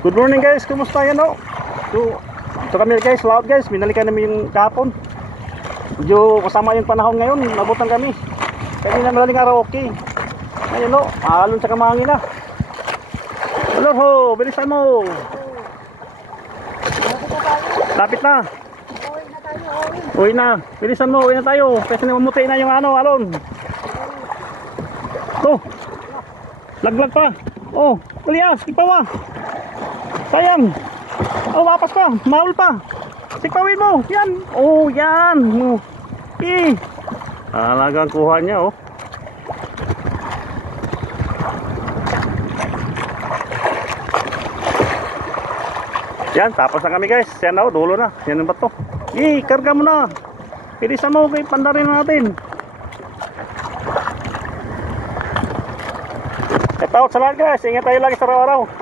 Good morning guys, kumusta yan o? Ito kami guys, laot guys, binalikan namin yung kahapon. Medyo kasama yung panahon ngayon, nabutan kami. Kanina madaling araw okay. Ngayon o, alon sa kamangin na. Hello ho, bilisan mo. Lapit na. Uwi na, bilisan mo, uwi na tayo. Kasi namumuti na yung ano, alon. Ito, laglag pa. Oh, Elias, ipawa. Sayang. Oh, wapas pa. Maul pa. Sikpawin mo. Yan. Oh, yan. Talagang kuha niya, oh. Yan, tapos na kami, guys. Yan na, oh, dulo na. Yan yung bato. Karga mo na. Pilisan mo, kay pandarin natin. Ito, salamat, guys. Ingat tayo lagi sa araw-araw.